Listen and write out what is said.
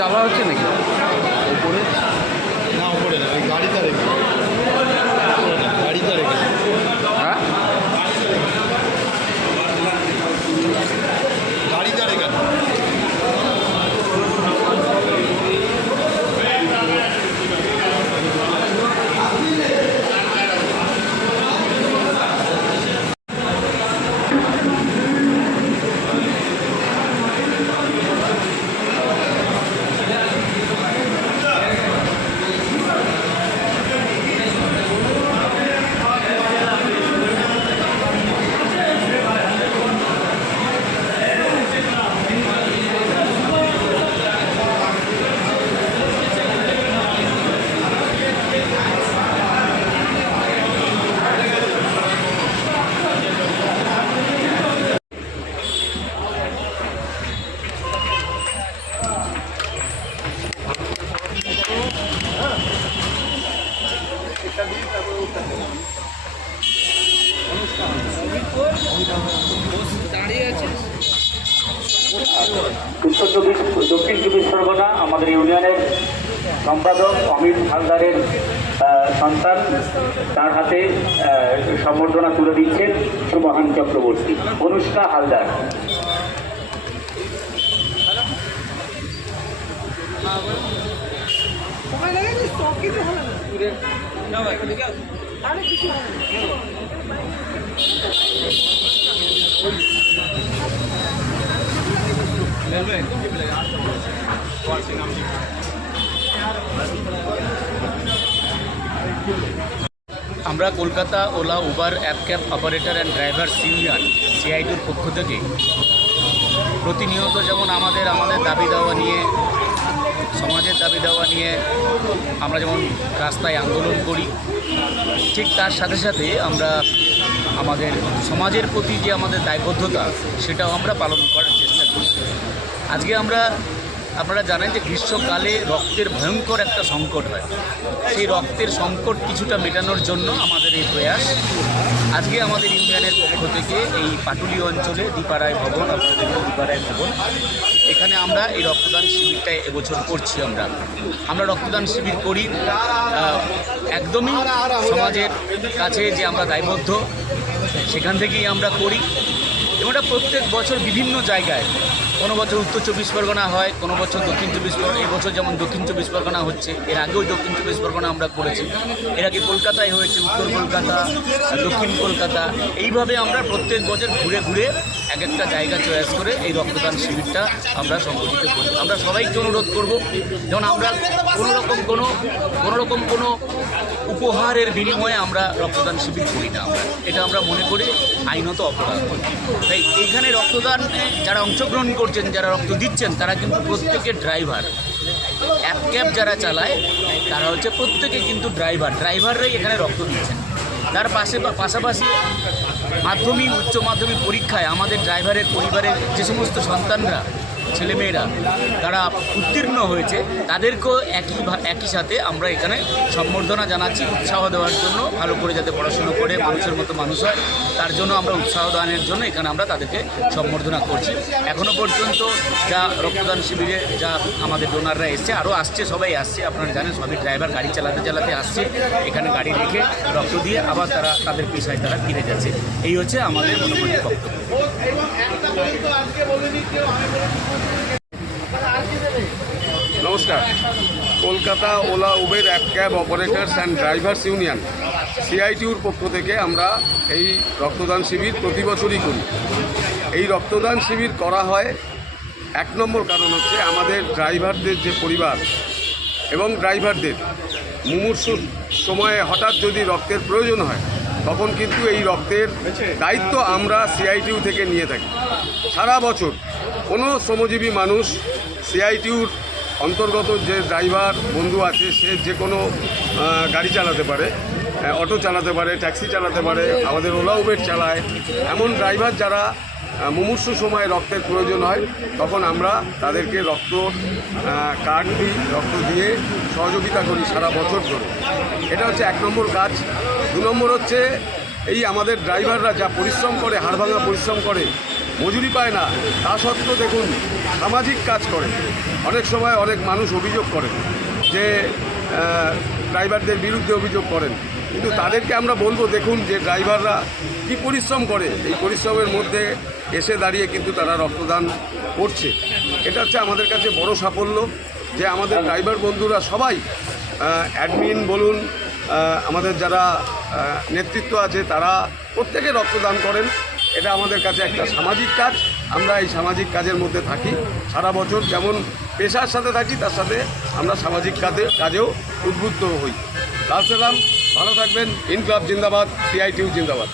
যাওয়া হচ্ছে নাকি? উত্তর চব্বিশ দক্ষিণ চব্বিশ পরগনা আমাদের ইউনিয়নের সম্পাদক অমিত হালদারের সন্তান, তার হাতে সম্বর্ধনা তুলে দিচ্ছেন সুমহান চক্রবর্তী, অনুষ্কা হালদার। সময় লাগে না? আমরা Kolkata Ola, Uber, app cab operator and drivers union সিআইটির পক্ষ থেকে প্রতিনিয়ত যেমন আমাদের আমাদের দাবি দাওয়া নিয়ে সমাজের দাবি দেওয়া নিয়ে আমরা যেমন রাস্তায় আন্দোলন করি, ঠিক তার সাথে সাথে আমরা আমাদের সমাজের প্রতি যে আমাদের দায়বদ্ধতা, সেটাও আমরা পালন করার চেষ্টা করি। আজকে আমরা আপনারা জানেন যে গ্রীষ্মকালে রক্তের ভয়ঙ্কর একটা সংকট হয়। সেই রক্তের সংকট কিছুটা মেটানোর জন্য আমাদের এই প্রয়াস। আজকে আমাদের ইউনিয়নের পক্ষ থেকে এই পাটুলি অঞ্চলে দীপারায় ভবন, আপনাদের দীপারায় ভবন। এখানে আমরা এই রক্তদান শিবিরটা এবছর করছি আমরা। আমরা রক্তদান শিবির করি একদমই সমাজের কাছে যে আমরা দায়বদ্ধ, সেখান থেকেই আমরা করি। এবং প্রত্যেক বছর বিভিন্ন জায়গায় কোনো বছর উত্তর চব্বিশ পরগনা হয়, কোনো বছর দক্ষিণ চব্বিশ পরগনা এবছর যেমন দক্ষিণ চব্বিশ পরগনা হচ্ছে, এর আগেও দক্ষিণ চব্বিশ পরগনা আমরা করেছি এর আগে কলকাতায় হয়েছে, উত্তর কলকাতা, দক্ষিণ কলকাতা, এইভাবে আমরা প্রত্যেক বছর ঘুরে ঘুরে এক একটা জায়গা চয়েস করে এই রক্তদান শিবিরটা আমরা সংগঠিত করি। আমরা সবাইকে অনুরোধ করব, যেমন আমরা কোনো রকম কোনো কোনো রকম কোনো উপহারের বিনিময়ে আমরা রক্তদান শিবির করি না আমরা। এটা আমরা মনে করি আইনত অপরাধ। তাই এইখানে রক্তদান যারা অংশগ্রহণ করছেন, যারা রক্ত দিচ্ছেন, তারা কিন্তু প্রত্যেকের ড্রাইভার। অ্যাপ ক্যাব যারা চালায়, তারা হচ্ছে প্রত্যেকে কিন্তু ড্রাইভার। ড্রাইভাররাই এখানে রক্ত দিচ্ছেন। তার পাশে পাশাপাশি মাধ্যমিক উচ্চ মাধ্যমিক পরীক্ষায় আমাদের ড্রাইভারের পরিবারের যে সমস্ত সন্তানরা ছেলেমেয়েরা তারা উত্তীর্ণ হয়েছে, তাদেরকেও একই একই সাথে আমরা এখানে সম্বর্ধনা জানাচ্ছি, উৎসাহ দেওয়ার জন্য, ভালো করে যাতে পড়াশুনো করে মানুষের মতো মানুষ হয়, তার জন্য আমরা উৎসাহ দানের জন্য এখানে আমরা তাদেরকে সম্বর্ধনা করছি। এখনও পর্যন্ত যা রক্তদান শিবিরে যা আমাদের ডোনাররা এসছে, আরও আসছে, সবাই আসছে, আপনারা জানেন সবই ড্রাইভার গাড়ি চালাতে চালাতে আসছে, এখানে গাড়ি রেখে রক্ত দিয়ে আবার তারা তাদের পেশায় তারা ফিরে যাচ্ছে। এই হচ্ছে আমাদের মোটামুটি বক্তব্য। নমস্কার। Kolkata Ola, Uber app cab operators and drivers union, সিআইটিউর পক্ষ থেকে আমরা এই রক্তদান শিবির প্রতি বছরই করি। এই রক্তদান শিবির করা হয়, এক নম্বর কারণ হচ্ছে আমাদের ড্রাইভারদের যে পরিবার এবং ড্রাইভারদের মুমূর্ষু সময়ে হঠাৎ যদি রক্তের প্রয়োজন হয় তখন কিন্তু এই রক্তের দায়িত্ব আমরা সিআইটিউ থেকে নিয়ে থাকি। সারা বছর কোনো শ্রমজীবী মানুষ সিআইটিউর অন্তর্গত যে ড্রাইভার বন্ধু আছে সে যে কোনো গাড়ি চালাতে পারে অটো চালাতে পারে ট্যাক্সি চালাতে পারে আমাদের ওলা উবের চালায় এমন ড্রাইভার যারা মুমূর্ষু সময়ে রক্তের প্রয়োজন হয় তখন আমরা তাদেরকে রক্ত কার্ড দিই রক্ত দিয়ে সহযোগিতা করি সারা বছর ধরে। এটা হচ্ছে এক নম্বর কাজ। দু নম্বর হচ্ছে, এই আমাদের ড্রাইভাররা যা পরিশ্রম করে হাড়ভাঙা পরিশ্রম করে, মজুরি পায় না। তা সত্ত্বেও দেখুন, সামাজিক কাজ করে। অনেক সময় অনেক মানুষ অভিযোগ করেন যে ড্রাইভারদের বিরুদ্ধে অভিযোগ করেন। কিন্তু তাদেরকে আমরা বলব, দেখুন যে ড্রাইভাররা কি পরিশ্রম করে। এই পরিশ্রমের মধ্যে এসে দাঁড়িয়ে কিন্তু তারা রক্তদান করছে। এটা হচ্ছে আমাদের কাছে বড় সাফল্য যে আমাদের ড্রাইভার বন্ধুরা সবাই অ্যাডমিন বলুন আমাদের যারা নেতৃত্ব আছে, তারা প্রত্যেকে রক্তদান করেন। এটা আমাদের কাছে একটা সামাজিক কাজ। আমরা এই সামাজিক কাজের মধ্যে থাকি। সারা বছর যেমন পেশার সাথে থাকি, তার সাথে আমরা সামাজিক কাজে, কাজেও উদ্বুদ্ধ হই। লাল ভালো থাকবেন। ইনক্লাব জিন্দাবাদ, সিআইটিউ জিন্দাবাদ।